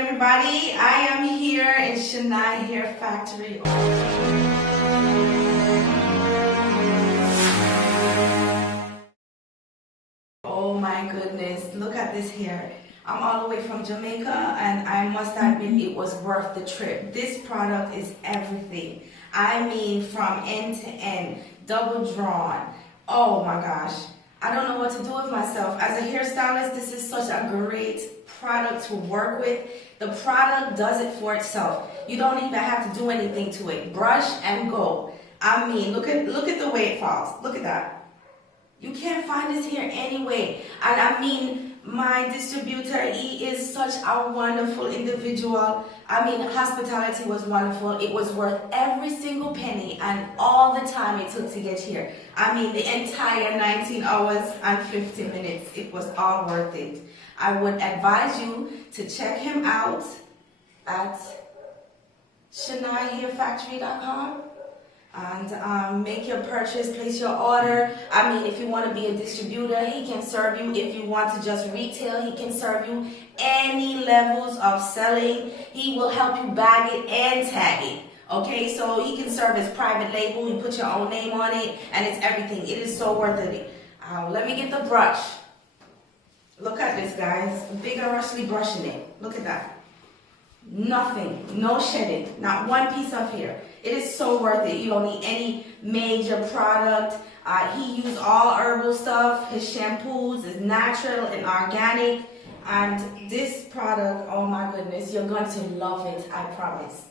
everybody. I am here in Chennai Hair Factory. Oh my goodness, look at this hair. I'm all the way from Jamaica and I must admit it was worth the trip. This product is everything. I mean from end to end, double drawn. Oh my gosh. I don't know what to do with myself. As a hairstylist, this is such a great product to work with. The product does it for itself. You don't even have to do anything to it. Brush and go. I mean, look at the way it falls. Look at that. You can't find this hair anyway. And I mean, my distributor, he is such a wonderful individual. I mean, hospitality was wonderful. It was worth every single penny and all the time it took to get here. I mean, the entire 19 hours and 50 minutes. It was all worth it. I would advise you to check him out at ChennaiHairFactory.com. and make your purchase, place your order. I mean, if you want to be a distributor, he can serve you. If you want to just retail, he can serve you. Any levels of selling, he will help you bag it and tag it. Okay, so he can serve as private label. You put your own name on it, and it's everything. It is so worth it. Let me get the brush. Look at this, guys. Vigorously brushing it. Look at that. Nothing, no shedding, not one piece of hair. It is so worth it. You don't need any major product. He used all herbal stuff. His shampoos is natural and organic. And this product, oh my goodness, you're going to love it, I promise.